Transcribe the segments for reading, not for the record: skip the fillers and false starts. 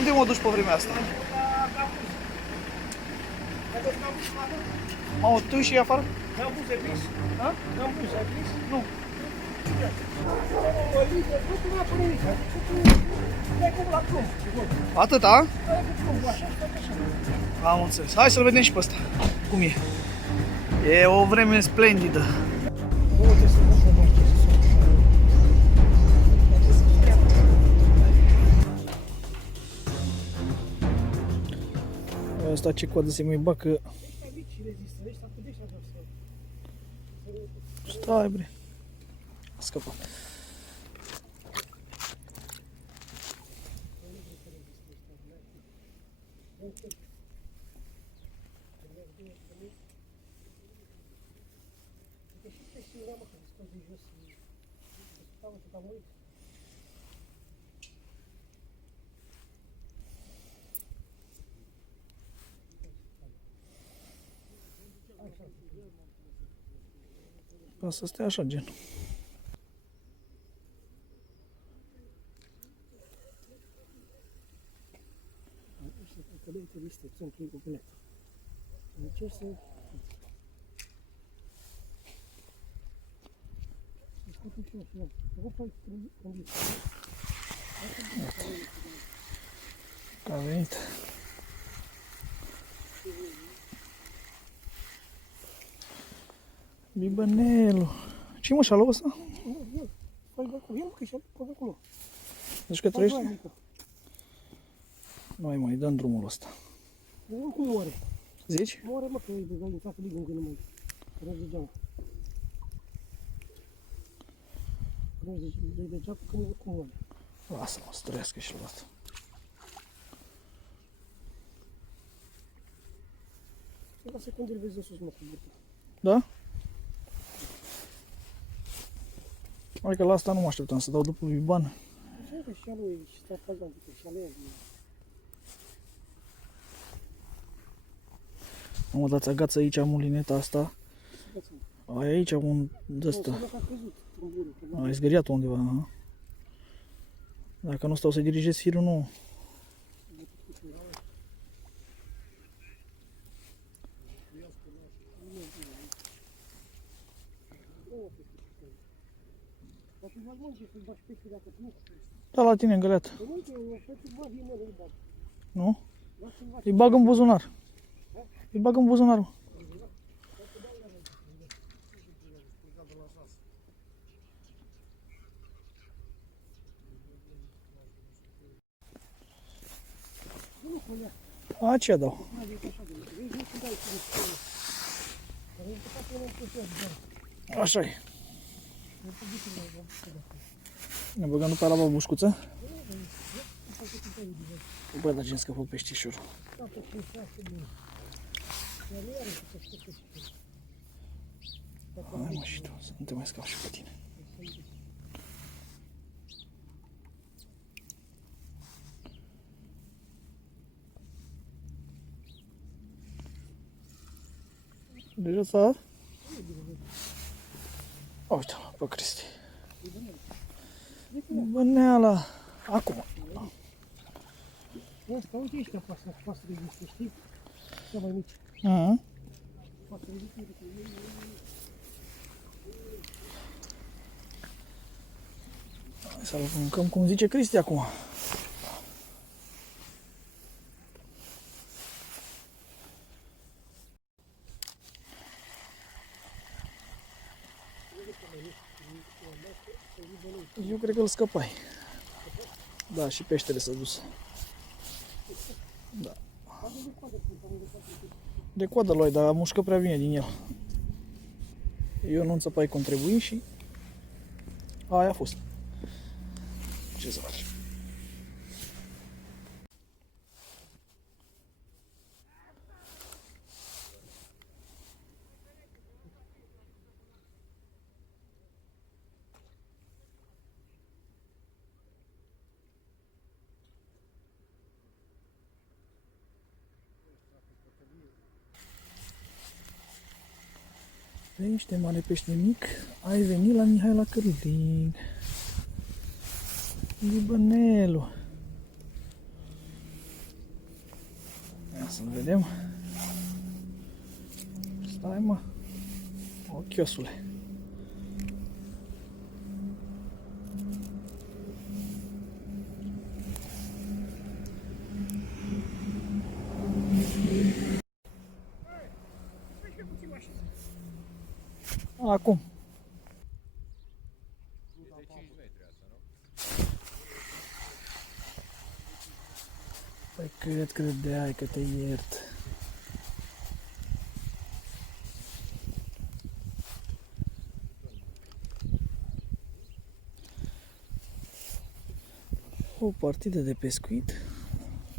Unde mă duci pe vremea asta? Mamă, tu și afară? Gambus ai prins? Da? Gambus ai prins? Nu. O litră, nu mai pune nimic. Dai cum la plumb. Atâta? Dai cu plumb, așa, tot așa. Am înțeles. Hai să-l vedem și pe ăsta. Cum e? E o vreme splendidă. Uite să văd cum e. Asta ce coadă se mai bacă. Stai, bre. A scăpat. Asta stai așa, gen. Este centru complet. Încerc să A venit. Bibănelu. Ce mă, șalou ăsta? păi de acolo, el că și-a pus acolo. Deci că trăiește? Noi mai dăm drumul ăsta. Nu cum moare. Zici? Moare, mă, că e de gălă, facă ligă încă nu mai. Rău de geamă. Rău de geamă, că nu cum moare. Lasă-mă să trăiască și la asta. Să lasă când îl vezi în sus, mă, cu burta. Da? Adică la asta nu mă așteptam, să dau după Biban. Zice că și-a lui stă fazant, că și-a lui Mă dați agață aici, am mulineta asta. Ai aici un d-ăsta. a căzut în bură. Ai zgăriat undeva, aha. Dacă nu stau să dirigez firul, nu. Da, la tine îngăleat. Nu? Îi bag în buzunar. Îi bag în buzunar. A, ce dau? Așa e. Ne băgăm după aia la babușcuță? Bă, dar ce-mi scăpă peștișorul. Hai mă și tu, să nu te mai scap și pe tine. Deja s-a? Uite-l pe Cristi. Băneala. Acum. Asta, uite ăștia pasăre există, știi? Cea mai mici. Pasăre există. Hai să-l mâncăm cum zice Cristi acum. Eu cred că îl scăpai. Da, și peștele s-a dus. Da. De coadă lui, dar mușcă prea bine din el. Eu nu înțepai cum trebuie și aia a fost. Ce să faci? Pește mare, pește mic, ai venit la Mihaela Cârlig. Libănelu. Să vedem. Stai, mă. Ochiosule. Acum. Păi cred că credeai că te iert. O partidă de pescuit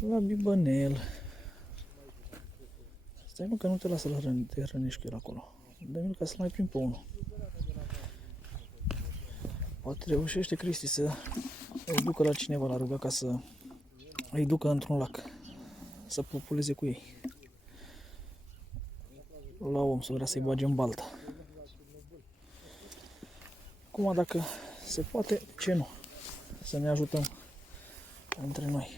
la Bibănel. Stai, mă, că nu te lasă te hrănești cu el acolo. Dă-mi ca să mai prind pe unul. Poate reușește Cristi să îi ducă la cineva la ruga ca să îi ducă într-un lac. Să populeze cu ei. La om să vrea să-i bage în baltă. Acum, dacă se poate, ce nu? Să ne ajutăm între noi.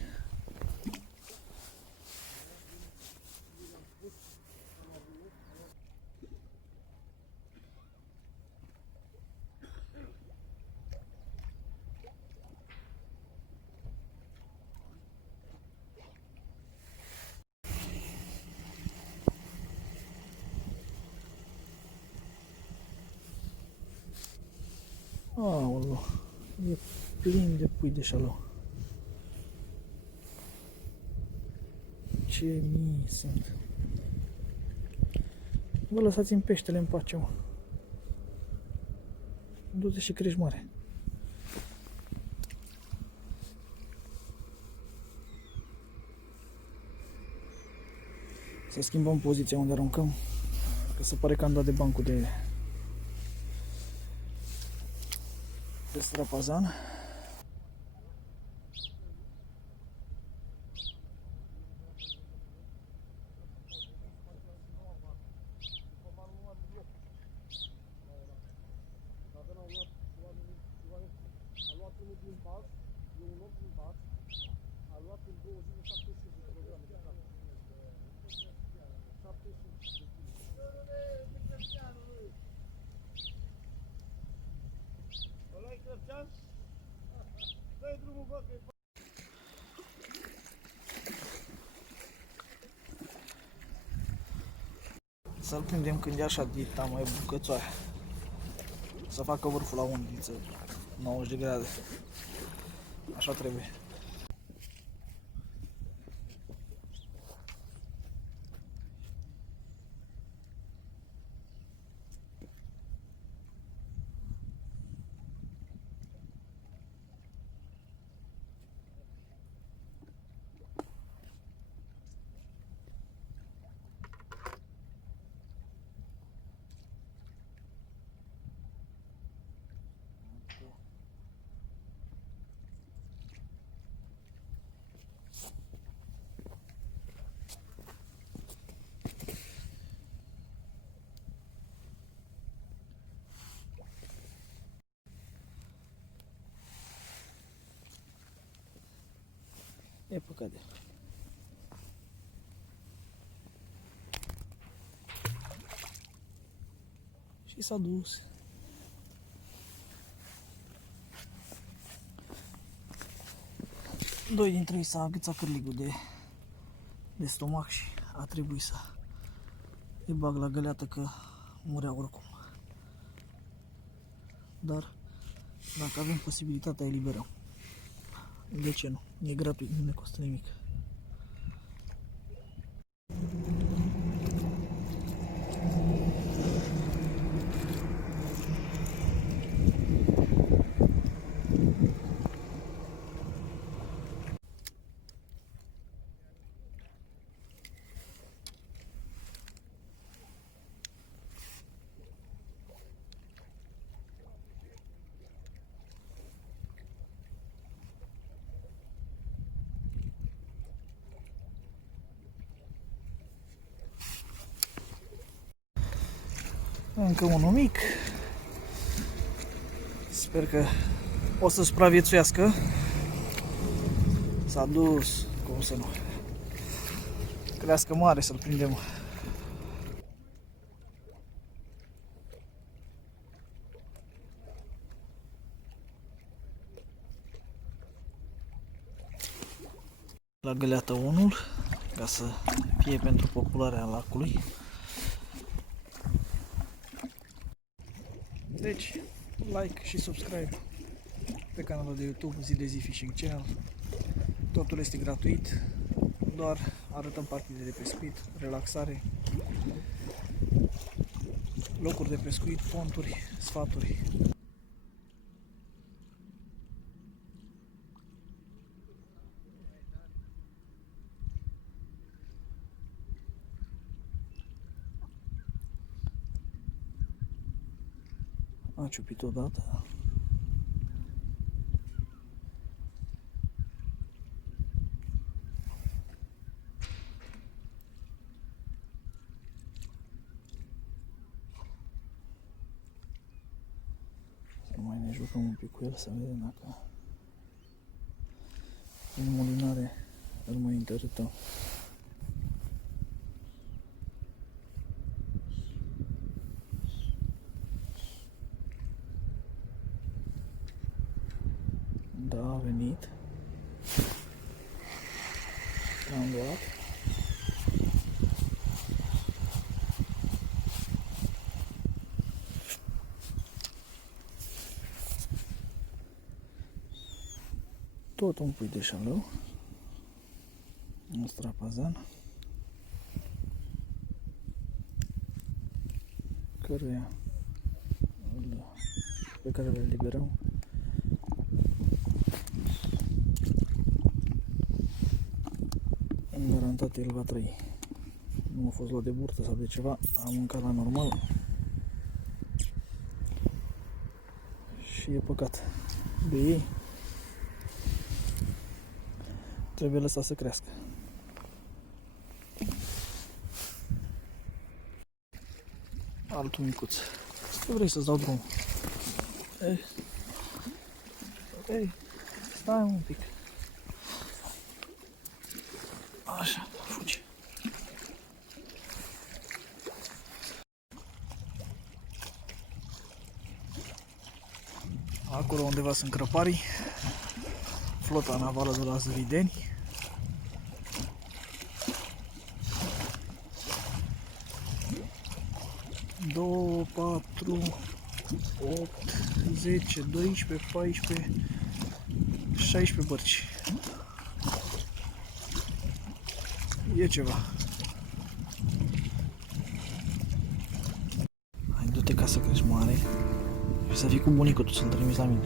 Aoleu, e plin de pui de șalou. Ce mii sunt. Vă lăsați-mi peștele în pace, mă. Du-te și crești mare. Să schimbăm poziția unde aruncăm, că se pare că am dat de bancul de strapazan. Să-l prindem când e așa dita mai bucățoaia. Să facă vârful la undiță, 90 de grade. Așa trebuie. E păcat de el. Și s-a dus. Doi dintre ei s-a agățat cârligul de stomac și a trebuit să îi bag la găleată că murea oricum. Dar dacă avem posibilitatea, eliberăm. De ce nu? E gratuit, nu ne costă nimic. Încă unul mic. Sper că o să supraviețuiască. S-a dus, cum să nu. crească mare să-l prindem. La găleată unul, ca să fie pentru popularea lacului. Deci, like și subscribe pe canalul de YouTube Zi de Zi Fishing Channel. Totul este gratuit, doar arătăm partide de pescuit, relaxare, locuri de pescuit, ponturi, sfaturi. A ciupit odată. Să mai ne jucăm un pic cu el să vedem dacă în mulinare îl mai întărâtăm. Da, a venit. L-am luat. Tot un pui de șalău. Un strapazan. Pe care le eliberăm. Garantat el va trăi. Nu a fost luat de burtă sau de ceva, am mâncat la normal. Și e păcat de ei. Trebuie lăsat să crească. Altul micuț. Ce vrei să-ți dau drum? Ei, stai un pic. Așa, fugi. Acolo undeva sunt crăparii, flota navală de la Zărideni. Două, 4, 8, 10, 12, 14, 16 bărci. E ceva. Hai, du-te ca să crești mare și să fii cu bunicul tu, să-l trimiți la mine.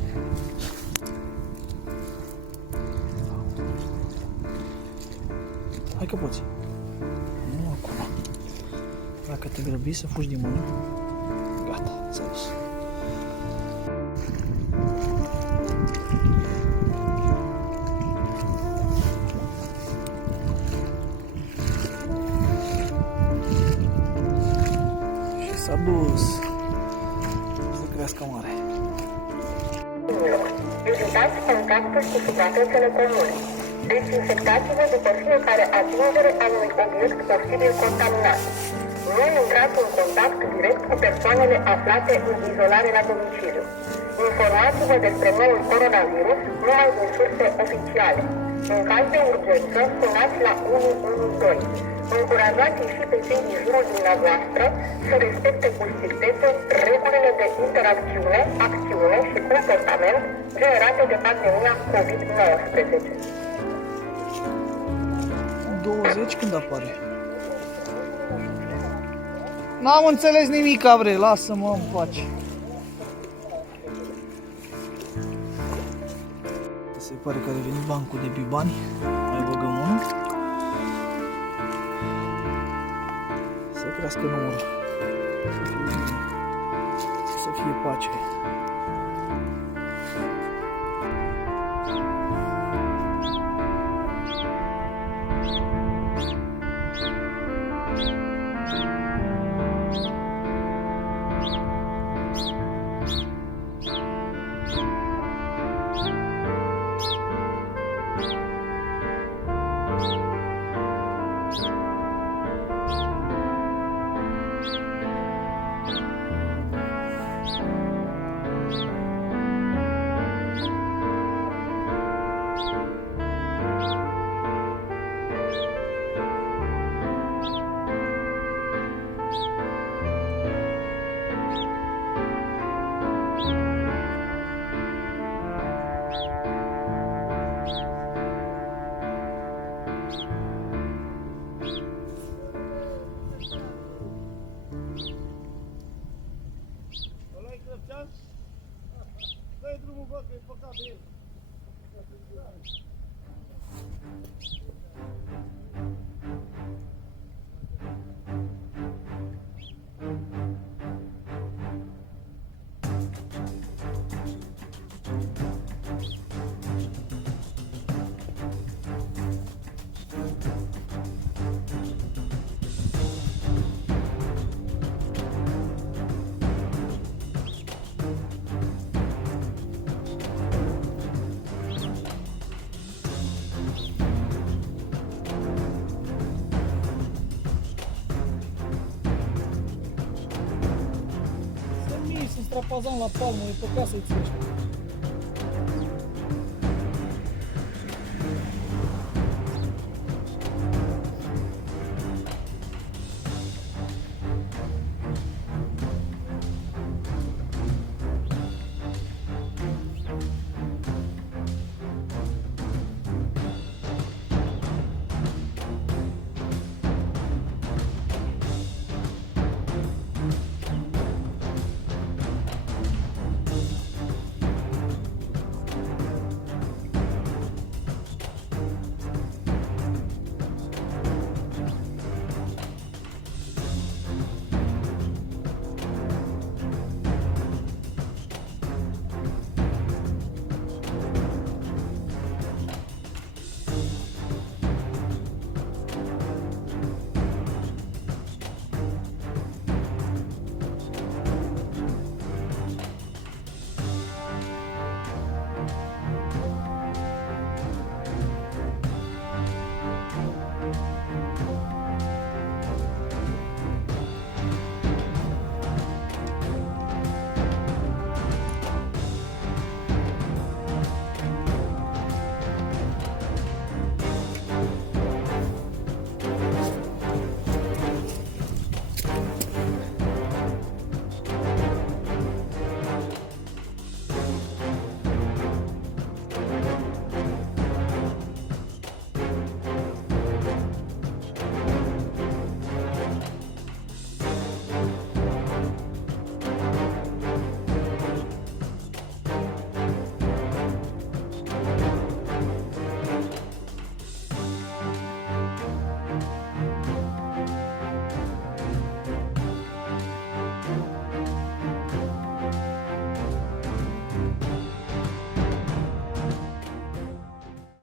Hai că poți. Nu acum. Dacă te grăbi să fugi din mână, gata, s-a dus. S-a dus să crească mare. Evitați contactul cu suprafețele comune. Dezinfectați-vă după fiecare atingere a unui obiect posibil contaminat. Nu intrați în contact direct cu persoanele aflate în izolare la domiciliu. Informați-vă despre noul coronavirus numai din surse oficiale. În caz de urgență, sunați la 112. Încurajați și pe cei din jurul dumneavoastră să respecte cu strictețe regulile de interacțiune, acțiune și comportament generate de pandemia COVID-19. 20 când apare? N-am înțeles nimic, bre, lasă-mă în pace. Se pare că a revenit bancul de bibani. Mai băgăm unul. Să crească numărul. Să fie bine. Să fie pace. Ăla-i Crăpcean? Dă-i drumul, bă, că e păcat de el. Sunt strapazan la palmă, e păcat să-i țești.